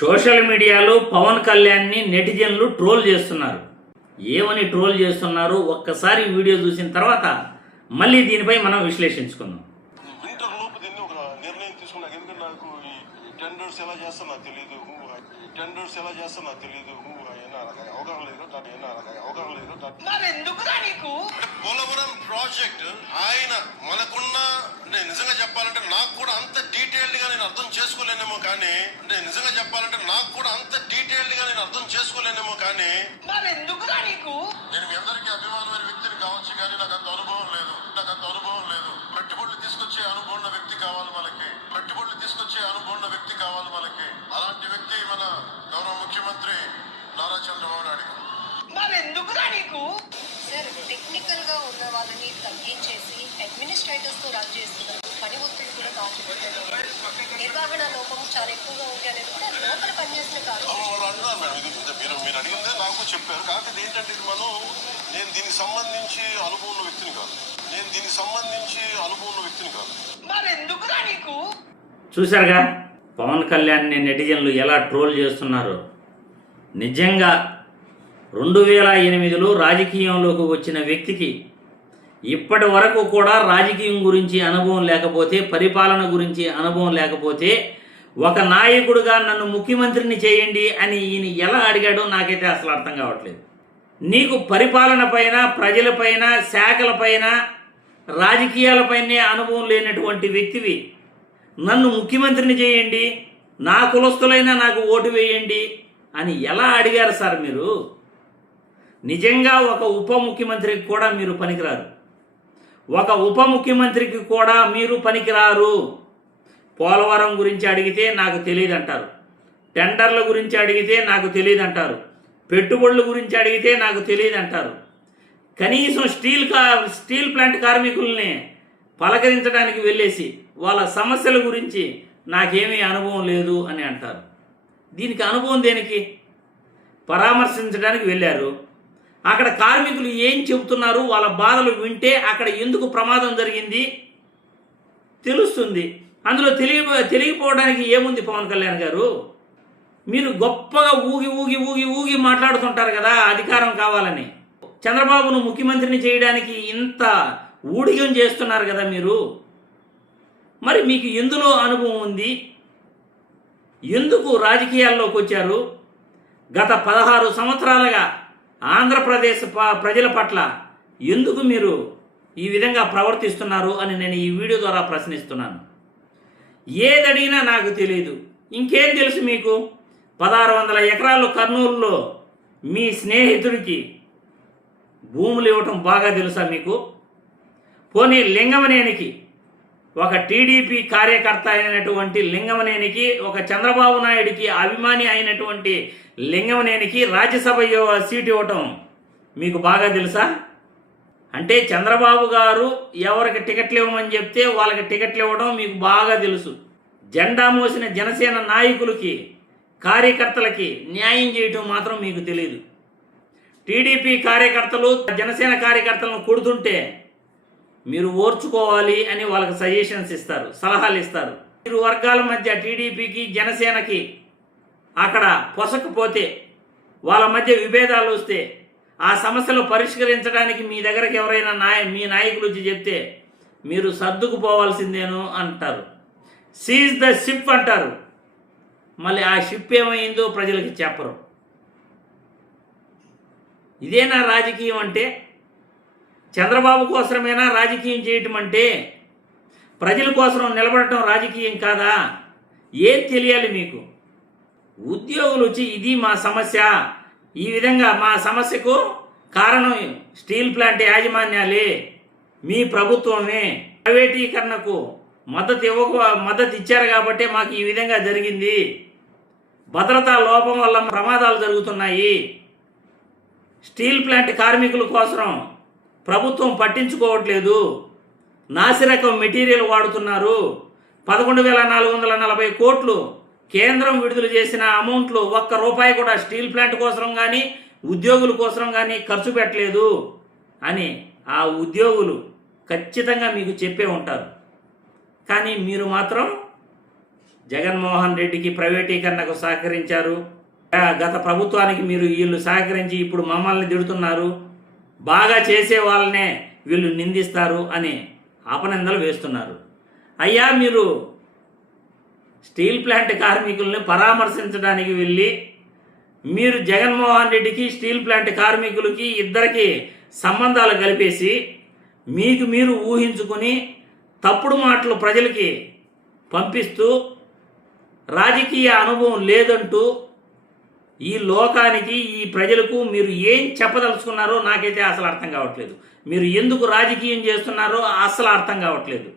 Social మీడియాలో పవన్ కళ్యాణ్ని నెటిజన్లు ట్రోల్ చేస్తున్నారు. ఏమని ట్రోల్ చేస్తున్నారు ఒక్కసారి వీడియో చూసిన తర్వాత మళ్ళీ దీనిపై మనం విశ్లేషించుకుందాం. వింటర్ లోపు దీన్ని ఒక నిర్ణయం తీసుకున్నాను. ఎందుకంటే నాకు ఈ టెండర్స్ ఎలా చేస్తా నాకు తెలియదు, పోలవరం ప్రాజెక్ట్ ఆయన మనకున్న నిజంగా చెప్పాలంటే నాకు కూడా అంత డీటెయిల్డ్ గా నేను అర్థం చేసుకోలేనేమో కానీ నేను మీ అందరికీ అభిమానమైన వ్యక్తిని కావచ్చు కానీ నాకు అంత అనుభవం లేదు. పెట్టుబడులు తీసుకొచ్చే అనుభవం ఉన్న వ్యక్తి కావాలి మనకి. అలాంటి వ్యక్తి మన గౌరవ ముఖ్యమంత్రి నారా చంద్రబాబు నాయుడు గారు. సార్, టెక్నికల్ గా ఉన్న వాళ్ళని తగ్గించేసి అడ్మినిస్ట్రేటర్స్ తో రన్ చేస్తున్నారు. పని ఒత్తిడి కూడా బాగుంటుంది, నిర్వహణ లోపం చాలా ఎక్కువగా ఉంది అనేది కూడా లోపల పనిచేసిన వాళ్ళు అంటున్నారు మేడం. మీరు అడిగిందే నాకు చెప్పారు. కాకపోతే ఏంటంటే ఇది నేను దీనికి సంబంధించి అనుభవం ఉన్న వ్యక్తిని కాదు. చూశారుగా పవన్ కళ్యాణ్ని నెటిజన్లు ఎలా ట్రోల్ చేస్తున్నారు. నిజంగా 2008లో రాజకీయంలోకి వచ్చిన వ్యక్తికి ఇప్పటి వరకు కూడా రాజకీయం గురించి అనుభవం లేకపోతే, పరిపాలన గురించి అనుభవం లేకపోతే, ఒక నాయకుడిగా నన్ను ముఖ్యమంత్రిని చేయండి అని ఈయన ఎలా అడిగాడో నాకైతే అసలు అర్థం కావట్లేదు. నీకు పరిపాలన పైన, ప్రజలపైన, శాఖలపైన, రాజకీయాలపైనే అనుభవం లేనటువంటి వ్యక్తివి నన్ను ముఖ్యమంత్రిని చేయండి, నా కులస్తులైనా నాకు ఓటు వేయండి అని ఎలా అడిగారు సార్ మీరు? నిజంగా ఒక ఉప ముఖ్యమంత్రికి కూడా మీరు పనికిరారు. పోలవరం గురించి అడిగితే నాకు తెలియదు అంటారు, టెండర్ల గురించి అడిగితే నాకు తెలియదు అంటారు, పెట్టుబడుల గురించి అడిగితే నాకు తెలియదు అంటారు. కనీసం స్టీల్ ప్లాంట్ కార్మికుల్ని పలకరించడానికి వెళ్ళేసి వాళ్ళ సమస్యల గురించి నాకేమీ అనుభవం లేదు అని అంటారు. దీనికి అనుభవం దేనికి? పరామర్శించడానికి వెళ్ళారు. అక్కడ కార్మికులు ఏం చెబుతున్నారు, వాళ్ళ బాధలు వింటే అక్కడ ఎందుకు ప్రమాదం జరిగింది తెలుస్తుంది. అందులో తెలియకపోవడానికి ఏముంది పవన్ కళ్యాణ్ గారు? మీరు గొప్పగా ఊగి మాట్లాడుతుంటారు కదా అధికారం కావాలని. చంద్రబాబును ముఖ్యమంత్రిని చేయడానికి ఇంత ఊడిగం చేస్తున్నారు కదా మీరు. మరి మీకు ఎందులో అనుభవం ఉంది? ఎందుకు రాజకీయాల్లోకి వచ్చారు? గత 16 సంవత్సరాలుగా ఆంధ్రప్రదేశ్ ప్రజల పట్ల ఎందుకు మీరు ఈ విధంగా ప్రవర్తిస్తున్నారు అని నేను ఈ వీడియో ద్వారా ప్రశ్నిస్తున్నాను. ఏదడిగినా నాకు తెలియదు, ఇంకేం తెలుసు మీకు? 1600 ఎకరాలు కర్నూలులో మీ స్నేహితుడికి భూములు ఇవ్వటం బాగా తెలుసా మీకు? పోనీ లింగమనేనికి, ఒక టీడీపీ కార్యకర్త అయినటువంటి లింగమనేనికి, ఒక చంద్రబాబు నాయుడికి అభిమాని అయినటువంటి లింగమనేనికి రాజ్యసభ సీటు ఇవ్వటం మీకు బాగా తెలుసా? అంటే చంద్రబాబు గారు ఎవరికి టికెట్లు ఇవ్వమని చెప్తే వాళ్ళకి టికెట్లు ఇవ్వడం మీకు బాగా తెలుసు. జెండా మోసిన జనసేన నాయకులకి, కార్యకర్తలకి న్యాయం చేయటం మాత్రం మీకు తెలియదు. టీడీపీ కార్యకర్తలు జనసేన కార్యకర్తలను కొడుతుంటే మీరు ఓర్చుకోవాలి అని వాళ్ళకి సజెషన్స్ ఇస్తారు, సలహాలు ఇస్తారు. ఇరు వర్గాల మధ్య టీడీపీకి, జనసేనకి అక్కడ పొసకపోతే, వాళ్ళ మధ్య విభేదాలు వస్తే, ఆ సమస్యలు పరిష్కరించడానికి మీ దగ్గరకు ఎవరైనా మీ నాయకులు వచ్చి చెప్తే మీరు సర్దుకుపోవాల్సిందేను అంటారు. సీజ్ ద షిప్ అంటారు. మళ్ళీ ఆ షిప్ ఏమైందో ప్రజలకి చెప్పరు. ఇదేనా రాజకీయం అంటే? చంద్రబాబు కోసమేనా రాజకీయం చేయటం అంటే? ప్రజల కోసం నిలబడటం రాజకీయం కాదా? ఏం తెలియాలి మీకు? ఉద్యోగులు వచ్చి ఇది మా సమస్య, ఈ విధంగా మా సమస్యకు కారణం స్టీల్ ప్లాంట్ యాజమాన్యాలే, మీ ప్రభుత్వమే, ప్రైవేటీకరణకు మద్దతు ఇచ్చారు కాబట్టి మాకు ఈ విధంగా జరిగింది, భద్రతా లోపం వల్ల ప్రమాదాలు జరుగుతున్నాయి, స్టీల్ ప్లాంట్ కార్మికుల కోసం ప్రభుత్వం పట్టించుకోవట్లేదు, నాసిరకం మెటీరియల్ వాడుతున్నారు, 11,440 కోట్లు కేంద్రం విడుదల చేసిన అమౌంట్లు ఒక్క రూపాయి కూడా స్టీల్ ప్లాంట్ కోసం కానీ ఉద్యోగుల కోసం కానీ ఖర్చు పెట్టలేదు అని ఆ ఉద్యోగులు ఖచ్చితంగా మీకు చెప్పే ఉంటారు. కానీ మీరు మాత్రం జగన్మోహన్ రెడ్డికి ప్రైవేటీకరణకు సహకరించారు, గత ప్రభుత్వానికి మీరు వీళ్ళు సహకరించి ఇప్పుడు మమ్మల్ని తిడుతున్నారు, బాగా చేసే వాళ్ళనే వీళ్ళు నిందిస్తారు అని అపనిందలు వేస్తున్నారు. అయ్యా, మీరు స్టీల్ ప్లాంట్ కార్మికుల్ని పరామర్శించడానికి వెళ్ళి మీరు జగన్మోహన్ రెడ్డికి స్టీల్ ప్లాంట్ కార్మికులకి ఇద్దరికి సంబంధాలు కలిపేసి మీకు మీరు ఊహించుకుని తప్పుడు మాటలు ప్రజలకి పంపిస్తూ రాజకీయ అనుభవం లేదంటూ ఈ లోకానికి ఈ ప్రజలకు మీరు ఏం చెప్పదలుచుకున్నారో నాకైతే అసలు అర్థం కావట్లేదు. మీరు ఎందుకు రాజకీయం చేస్తున్నారో అసలు అర్థం కావట్లేదు.